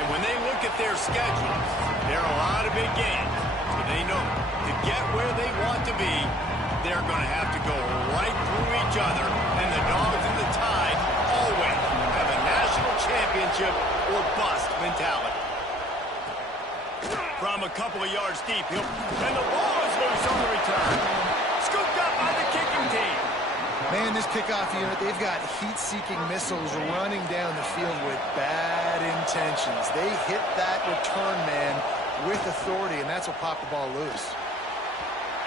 And when they look at their schedule, there are a lot of big games. So they know to get where they want to be, they're going to have to go right through each other. And the Dogs and the Tide always have a national championship or bust mentality. From a couple of yards deep, and the ball is loose on the return. Scooped up by the kicking team. Man, this kickoff unit, they've got heat-seeking missiles running down the field with bad intentions. They hit that return man with authority, and that's what popped the ball loose.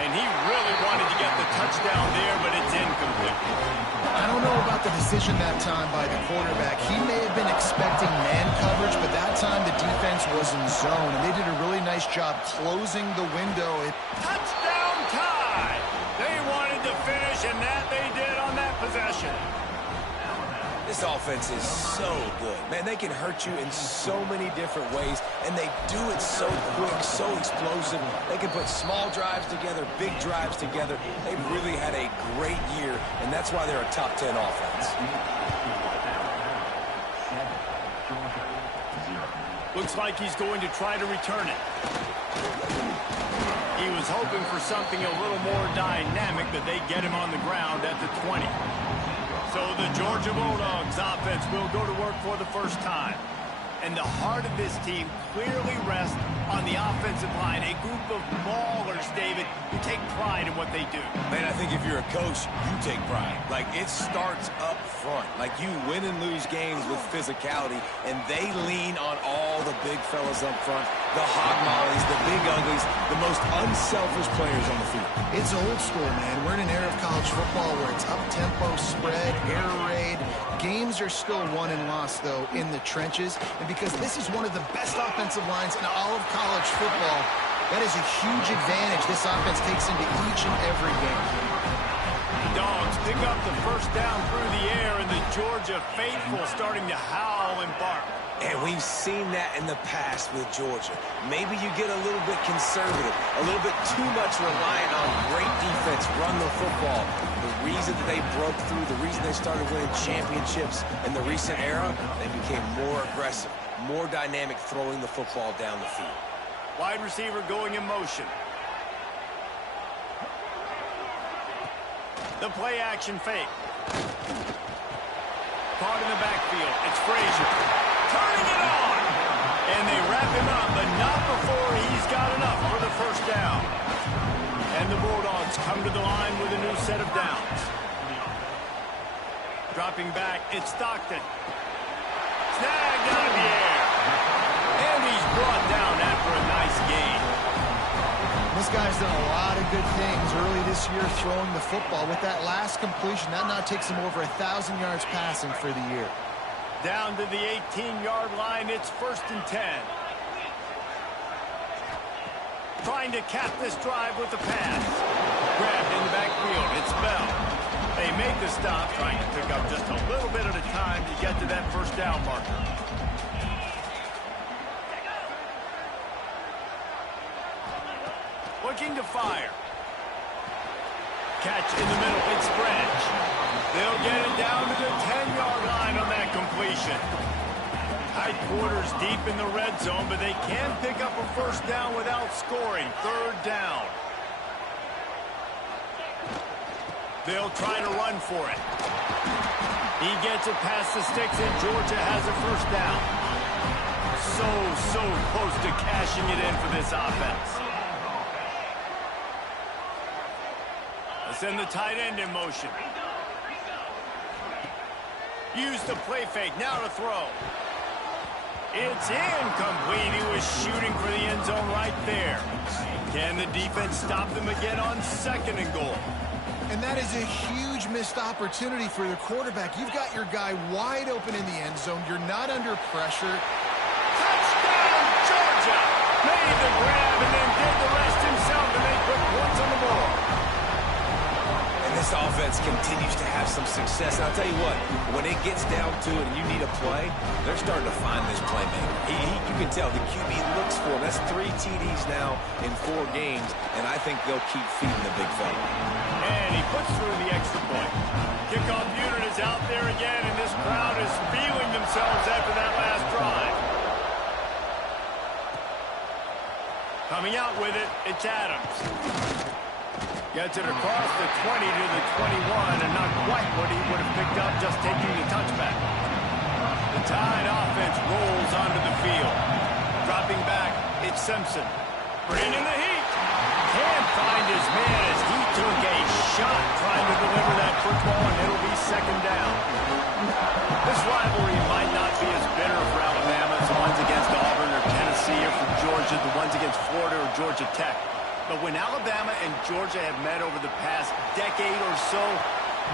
And he really wanted to get the touchdown there, but it's incomplete. I don't know about the decision that time by the quarterback. He may have been expecting man coverage, but that time the defense was in zone, and they did a really nice job closing the window. Touchdown Tide! They wanted to finish, and that they did on that possession. This offense is so good. Man, they can hurt you in so many different ways, and they do it so quick, so explosive. They can put small drives together, big drives together. They've really had a great year, and that's why they're a top 10 offense. Looks like he's going to try to return it. He was hoping for something a little more dynamic, but they get him on the ground at the 20. So the Georgia Bulldogs offense will go to work for the first time. And the heart of this team clearly rests on the offensive line. A group of maulers, David, who take pride in what they do. Man, I think if you're a coach, you take pride. Like, it starts up front. Like, you win and lose games with physicality, and they lean on all the big fellas up front, the hog mollies, the big uglies, the most unselfish players on the field. It's old school, man. We're in an era of college football where it's up-tempo, spread, air raid. Games are still won and lost, though, in the trenches. And because this is one of the best offensive lines in all of college football, that is a huge advantage this offense takes into each and every game. Dogs pick up the first down through the air, and the Georgia faithful starting to howl and bark. And we've seen that in the past with Georgia. Maybe you get a little bit conservative, a little bit too much reliant on great defense, run the football. The reason that they broke through, the reason they started winning championships in the recent era, they became more aggressive, more dynamic throwing the football down the field. Wide receiver going in motion. The play action fake. Caught in the backfield. It's Frazier. Turning it on. And they wrap him up, but not before he's got enough for the first down. And the Bulldogs come to the line with a new set of downs. Dropping back, it's Stockton. Snagged out of the air. And he's brought down after a nice gain. This guy's done a lot of good things early this year throwing the football. With that last completion, that now takes him over 1,000 yards passing for the year. Down to the 18-yard line, it's 1st and 10. Trying to cap this drive with the pass. Grabbed in the backfield, it's Bell. They make the stop, trying to pick up just a little bit at a time to get to that first down marker. Looking to fire. Catch in the middle, it's Branch. They'll get it down to the 10-yard line on that completion. Tight quarters deep in the red zone, but they can pick up a first down without scoring. 3rd down. They'll try to run for it. He gets it past the sticks, and Georgia has a first down. So close to cashing it in for this offense. Send the tight end in motion. Use the play fake, now to throw. It's incomplete. He was shooting for the end zone right there. Can the defense stop them again on 2nd and goal? And that is a huge missed opportunity for the quarterback. You've got your guy wide open in the end zone. You're not under pressure. Touchdown, Georgia! Made the grab and then did the rest himself, and they put points on the board. This offense continues to have some success. And I'll tell you what, when it gets down to it and you need a play, they're starting to find this playmaker. You can tell the QB looks for him. That's 3 TDs now in 4 games, and I think they'll keep feeding the big fella. And he puts through the extra point. Kickoff unit is out there again, and this crowd is feeling themselves after that last drive. Coming out with it, it's Adams. Gets it across the 20 to the 21, and not quite what he would have picked up just taking the touchback. The Tide offense rolls onto the field. Dropping back, it's Simpson. Bringing in the heat. Can't find his man as he took a shot trying to deliver that football, and it'll be second down. This rivalry might not be as bitter for Alabama as the ones against Auburn or Tennessee or for Georgia, the ones against Florida or Georgia Tech. But when Alabama and Georgia have met over the past decade or so,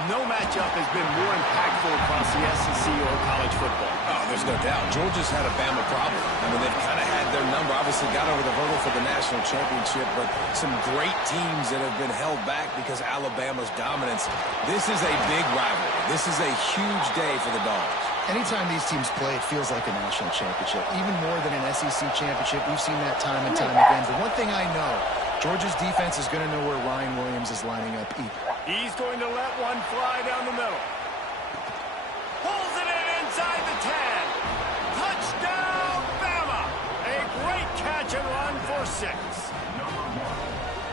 no matchup has been more impactful across the SEC or college football. Oh, there's no doubt. Georgia's had a Bama problem. I mean, they've kind of had their number. Obviously got over the hurdle for the national championship, but some great teams that have been held back because Alabama's dominance. This is a big rivalry. This is a huge day for the Dogs. Anytime these teams play, it feels like a national championship. Even more than an SEC championship. We've seen that time and time again. But one thing I know, Georgia's defense is going to know where Ryan Williams is lining up either. He's going to let one fly down the middle. Pulls it in inside the 10. Touchdown, Bama! A great catch and run for 6.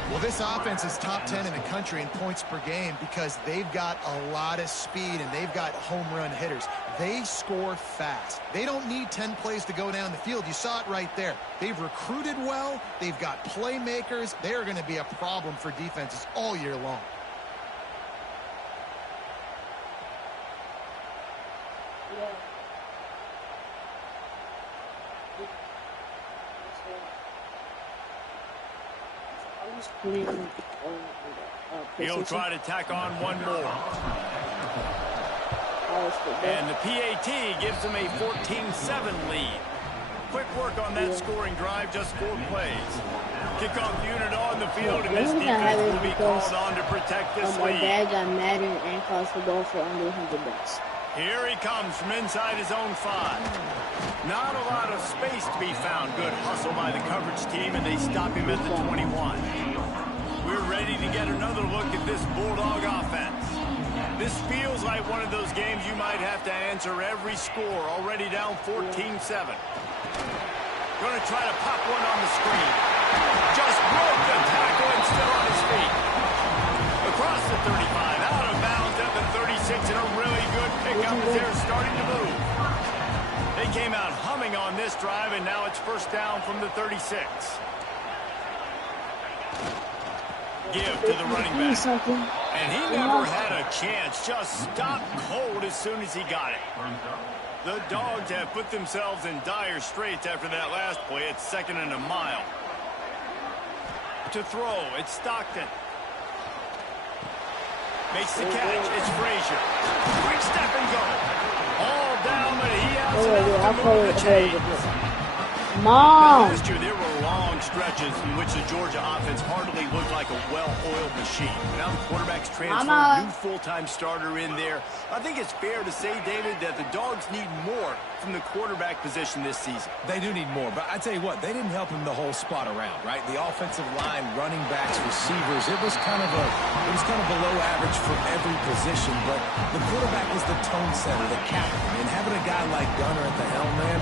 Well, this offense is top 10 in the country in points per game because they've got a lot of speed and they've got home run hitters. They score fast. They don't need 10 plays to go down the field. You saw it right there. They've recruited well. They've got playmakers. They are going to be a problem for defenses all year long. He'll try to tack on one more. And the PAT gives him a 14-7 lead. Quick work on that scoring drive, just 4 plays. Kickoff unit on the field, and this defense will be called on to protect this lead. My dad got Madden and college football for under $100. Here he comes from inside his own 5. Not a lot of space to be found. Good hustle by the coverage team, and they stop him at the 21. We're ready to get another look at this Bulldog offense. This feels like one of those games you might have to answer every score. Already down 14-7. Going to try to pop one on the screen. Just broke the tackle and still on his feet. Across the 35, out of bounds at the 36, and a really good pickup as they're starting to move. They came out humming on this drive, and now it's first down from the 36. Give to the running back. And he never had a chance. Just stopped cold as soon as he got it. The Dogs have put themselves in dire straits after that last play. It's second and a mile. To throw, it's Stockton. Makes the catch. It's Frazier. Quick step and go. All down, but he has enough to move the chains. Mom! Last year, there were long stretches in which the Georgia offense hardly looked like a well-oiled machine. Now the quarterback's transferred, new full-time starter in there. I think it's fair to say, David, that the Dogs need more from the quarterback position this season. They do need more, but I tell you what, they didn't help him the whole spot around, right? The offensive line, running backs, receivers, it was kind of below average for every position, but the quarterback is the tone setter, the captain, and having a guy like Gunner at the helm, man,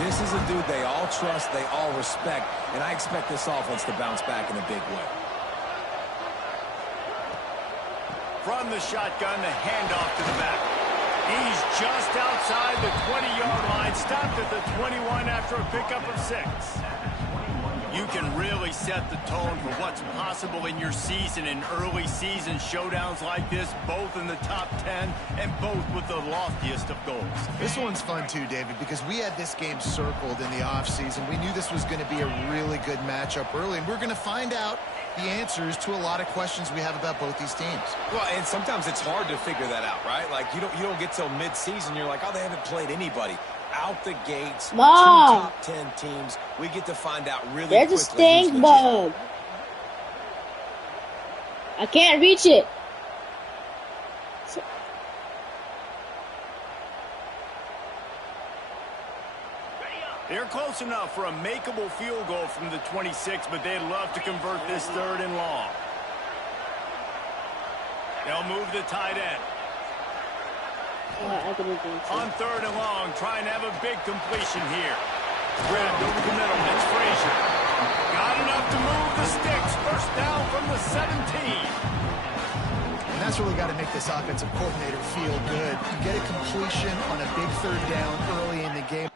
this is a dude they all trust, they all respect, and I expect this offense to bounce back in a big way. From the shotgun, the handoff to the back. He's just outside the 20-yard line, stopped at the 21 after a pickup of 6. You can really set the tone for what's possible in your season in early season showdowns like this, both in the top 10 and both with the loftiest of goals. This one's fun too, David, because we had this game circled in the offseason. We knew this was going to be a really good matchup early, and we're going to find out the answers to a lot of questions we have about both these teams. Well, and sometimes it's hard to figure that out, right? Like, you don't get till mid-season, you're like, oh, they haven't played anybody. Out the gates, Mom. 2 top 10 teams. We get to find out really There's quickly. A stink bug. I can't reach it. They're close enough for a makeable field goal from the 26, but they'd love to convert this 3rd and long. They'll move the tight end. On 3rd and long, trying to have a big completion here. Grabbed over the middle. It's Frazier. Got enough to the sticks. First down from the 17. And that's really got to make this offensive coordinator feel good. You get a completion on a big third down early in the game.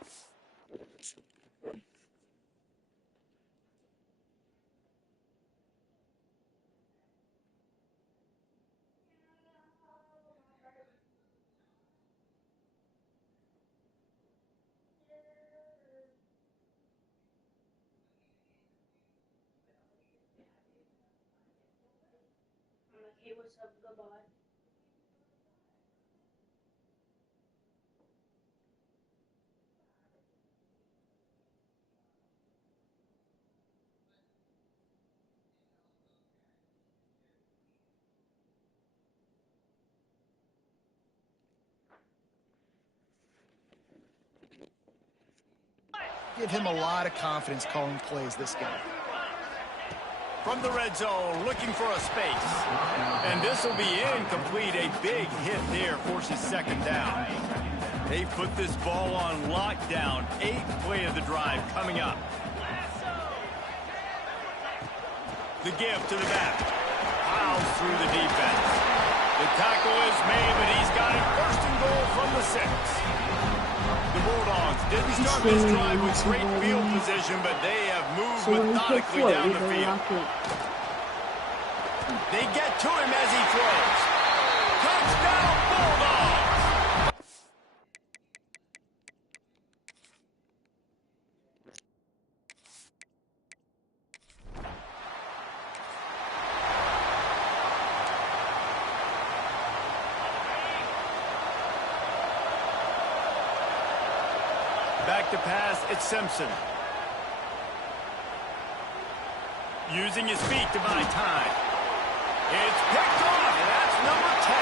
Give him a lot of confidence calling plays, this guy. From the red zone, looking for a space. And this will be incomplete. A big hit there forces second down. They put this ball on lockdown. 8th play of the drive coming up. The give to the back. Piles through the defense. The tackle is made, but he's got it first and goal from the 6. The Bulldogs didn't start this drive with great field position, but they have moved methodically down the field. They get to him as he throws. Touchdown, Bulldogs! Back to pass, it's Simpson. Using his feet to buy time. It's picked off, and that's number 10.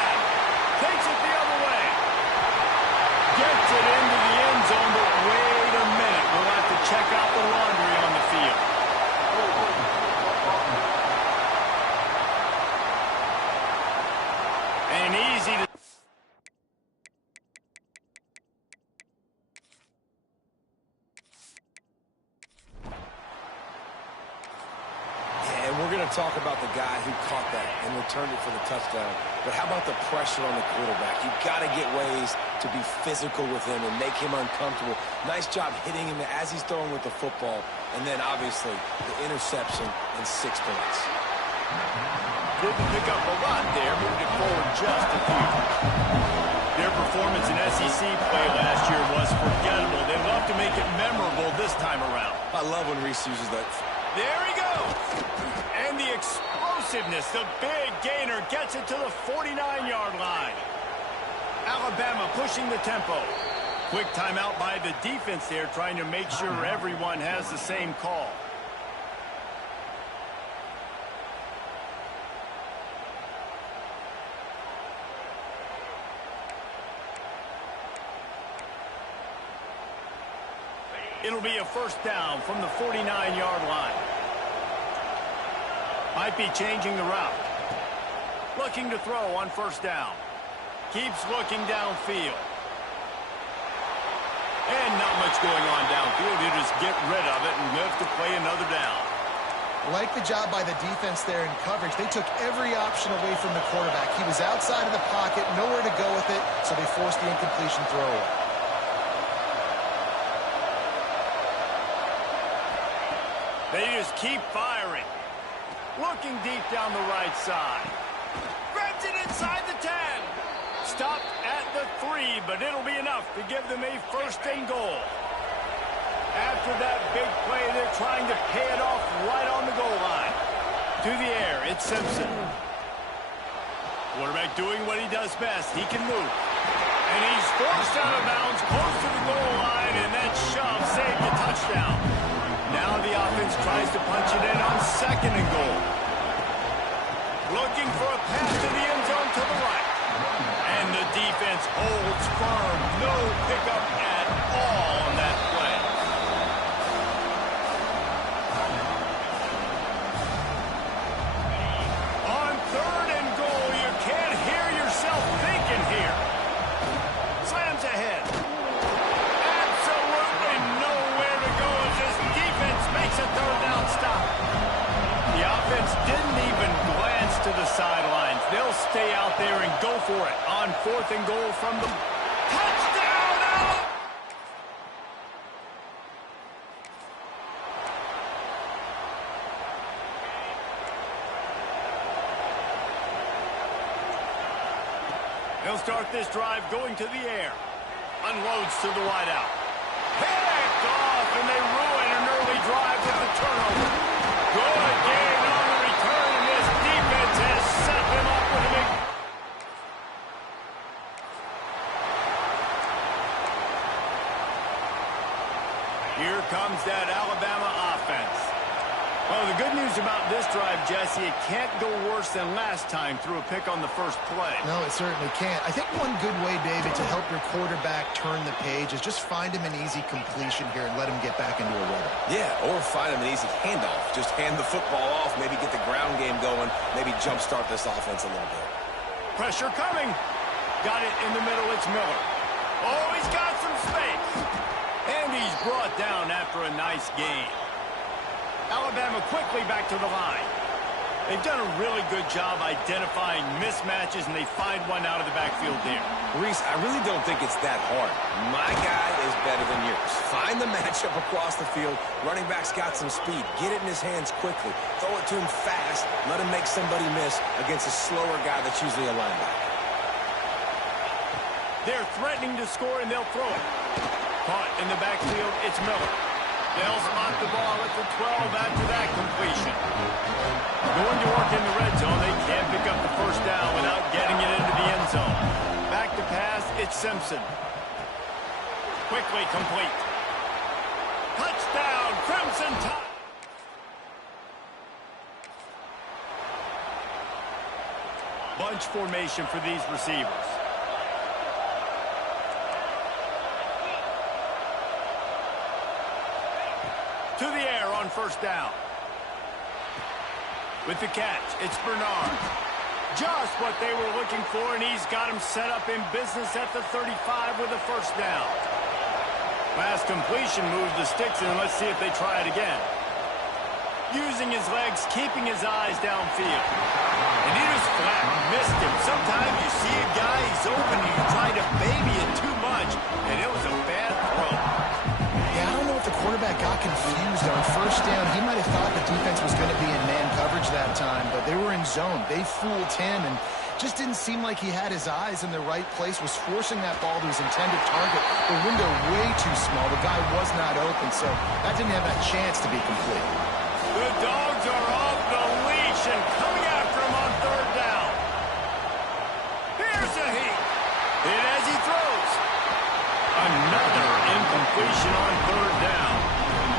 Takes it the other way. Gets it into the end zone, but wait a minute. We'll have to check out the laundry on the field. And easy to... We're going to talk about the guy who caught that and returned it for the touchdown. But how about the pressure on the quarterback? You've got to get ways to be physical with him and make him uncomfortable. Nice job hitting him as he's throwing with the football. And then, obviously, the interception and 6 points. Didn't pick up a lot there. Moved it forward just a few. Their performance in SEC play last year was forgettable. They'd love to make it memorable this time around. I love when Reese uses that. There he goes. And the explosiveness, the big gainer gets it to the 49-yard line. Alabama pushing the tempo. Quick timeout by the defense there, trying to make sure everyone has the same call. It'll be a first down from the 49-yard line. Might be changing the route. Looking to throw on first down. Keeps looking downfield. And not much going on downfield. You just get rid of it and live to play another down. Like the job by the defense there in coverage. They took every option away from the quarterback. He was outside of the pocket, nowhere to go with it, so they forced the incompletion throw away. They just keep firing. Looking deep down the right side. Grabs it inside the 10. Stopped at the 3, but it'll be enough to give them a first and goal. After that big play, they're trying to pay it off right on the goal line. To the air, it's Simpson. Quarterback doing what he does best. He can move. And he's forced out of bounds close to the goal line, and that shove saved the touchdown. Now the offense tries to punch it in on second and goal. Looking for a pass to the end zone to the right. And the defense holds firm. No pickup at all on that play. On third and goal, you can't hear yourself thinking here. Slams ahead. Absolutely nowhere to go as this defense makes a third down stop. The out there and go for it on 4th and goal from the touchdown. They'll start this drive going to the air. Unloads to the wideout. Picked off, and they ruin an early drive with the turnover. Good gain on the return, and this defense has set them up with a big... Here comes that Alabama offense. Well, the good news about this drive, Jesse, it can't go worse than last time through a pick on the first play. No, it certainly can't. I think one good way, David, to help your quarterback turn the page is just find him an easy completion here and let him get back into a rhythm. Yeah, or find him an easy handoff. Just hand the football off, maybe get the ground game going, maybe jumpstart this offense a little bit. Pressure coming. Got it in the middle. It's Miller. Oh, he's got some space. And he's brought down after a nice gain. Alabama quickly back to the line. They've done a really good job identifying mismatches, and they find one out of the backfield there. Reese, I really don't think it's that hard. My guy is better than yours. Find the matchup across the field. Running back's got some speed. Get it in his hands quickly. Throw it to him fast. Let him make somebody miss against a slower guy that's usually a linebacker. They're threatening to score, and they'll throw it. Caught in the backfield, it's Miller. They'll spot the ball at the 12 after that completion. Going to work in the red zone. They can't pick up the first down without getting it into the end zone. Back to pass, it's Simpson. Quickly complete. Touchdown, Crimson Tide. Bunch formation for these receivers. To the air on first down. With the catch, it's Bernard. Just what they were looking for, and he's got him set up in business at the 35 with a first down. Last completion moved the sticks in. Let's see if they try it again. Using his legs, keeping his eyes downfield. And he just flat missed him. Sometimes you see a guy, he's open, and you try to baby it too much, and it was a bad throw. Yeah, I don't know if the quarterback got confused on first down. He might have thought the defense was going to be in man coverage that time, but they were in zone. They fooled him and just didn't seem like he had his eyes in the right place, was forcing that ball to his intended target. The window way too small. The guy was not open, so that didn't have that chance to be complete. The Dogs are off the leash and coming after him on third down. Here's a heat. And as he throws, another incompletion on third down.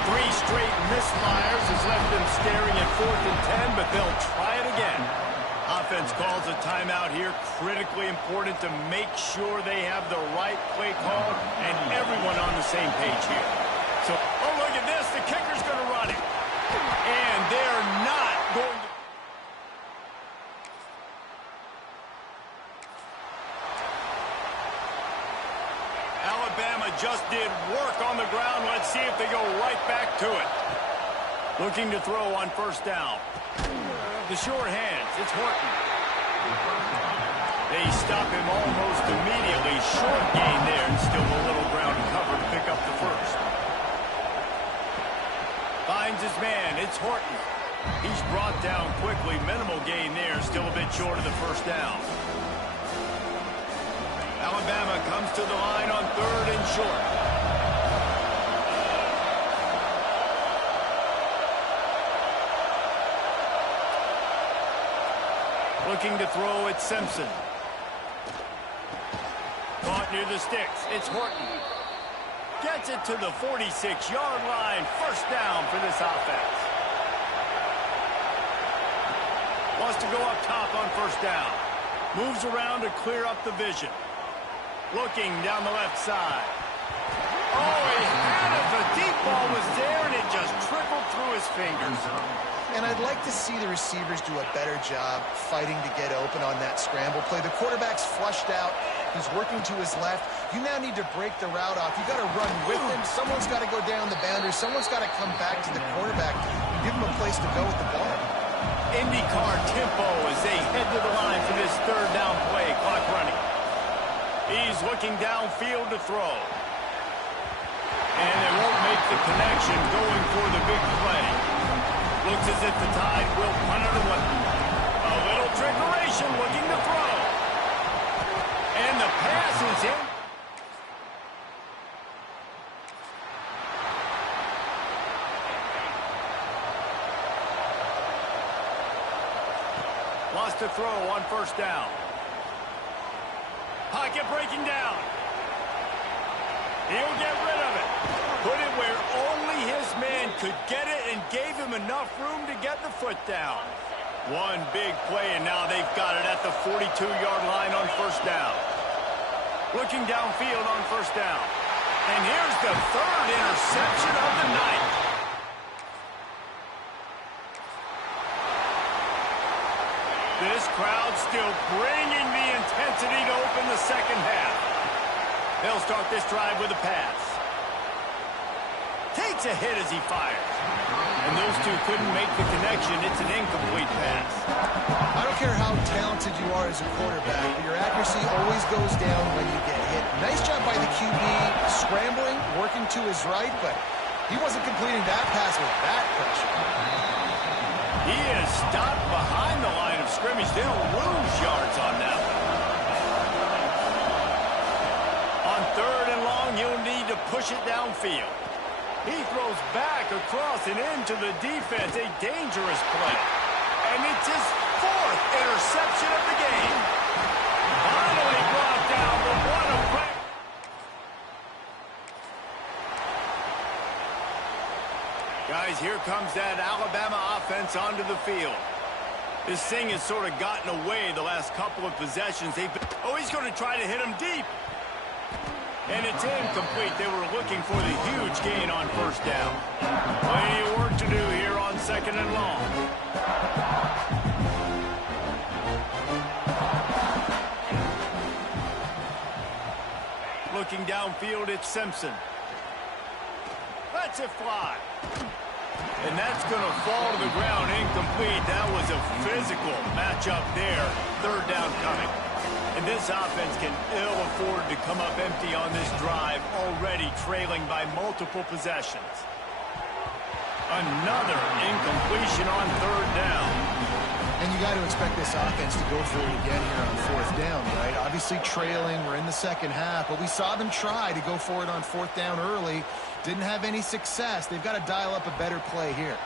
3 straight misfires has left them staring at 4th and 10, but they'll try it again. Offense calls a timeout here. Critically important to make sure they have the right play call and everyone on the same page here. So, oh, look at this. The kicker's going to run it. And they're not going to... Alabama just did work on the ground. Let's see if they go right back to it. Looking to throw on first down. The short hands. It's Horton. They stop him almost immediately. Short gain there and still a little ground cover to pick up the first. Finds his man. It's Horton. He's brought down quickly. Minimal gain there. Still a bit short of the first down. Alabama comes to the line on third and short. Looking to throw at Simpson. Caught near the sticks. It's Horton. Gets it to the 46-yard line. First down for this offense. Wants to go up top on first down. Moves around to clear up the vision. Looking down the left side. Oh, he had it. The deep ball was there, and it just trickled through his fingers. And I'd like to see the receivers do a better job fighting to get open on that scramble play. The quarterback's flushed out. He's working to his left. You now need to break the route off. You got to run with him. Someone's got to go down the boundary. Someone's got to come back to the quarterback and give him a place to go with the ball. IndyCar tempo as they head to the line for this third down play. Clock running. He's looking downfield to throw. And they won't make the connection going for the big play. Looks as if the Tide will punt it away. A little trickeration looking to throw. And the pass is in. Wants to throw on first down. Pocket breaking down. He'll get rid of it. Put it where only his man could get it and gave him enough room to get the foot down. One big play, and now they've got it at the 42-yard line on first down. Looking downfield on first down. And here's the third interception of the night. This crowd still bringing the intensity to open the second half. They'll start this drive with a pass. Takes a hit as he fires. And those two couldn't make the connection. It's an incomplete pass. I don't care how talented you are as a quarterback, but your accuracy always goes down when you get hit. Nice job by the QB scrambling, working to his right, but he wasn't completing that pass with that pressure. He is stopped behind the line of scrimmage. They'll lose yards on that one. On third and long, he'll need to push it downfield. He throws back across and into the defense. A dangerous play. And it's his fourth interception of the game. Finally brought down, but what a play. Guys, here comes that Alabama offense onto the field. This thing has sort of gotten away the last couple of possessions. Oh, he's going to try to hit him deep. And it's incomplete. They were looking for the huge gain on first down. Plenty of work to do here on second and long. Looking downfield, it's Simpson. Lets it fly. And that's going to fall to the ground incomplete. That was a physical matchup there. Third down coming. And this offense can ill afford to come up empty on this drive, already trailing by multiple possessions. Another incompletion on third down. And you got to expect this offense to go for it again here on fourth down, right? Obviously trailing, we're in the second half, but we saw them try to go for it on fourth down early. Didn't have any success. They've got to dial up a better play here.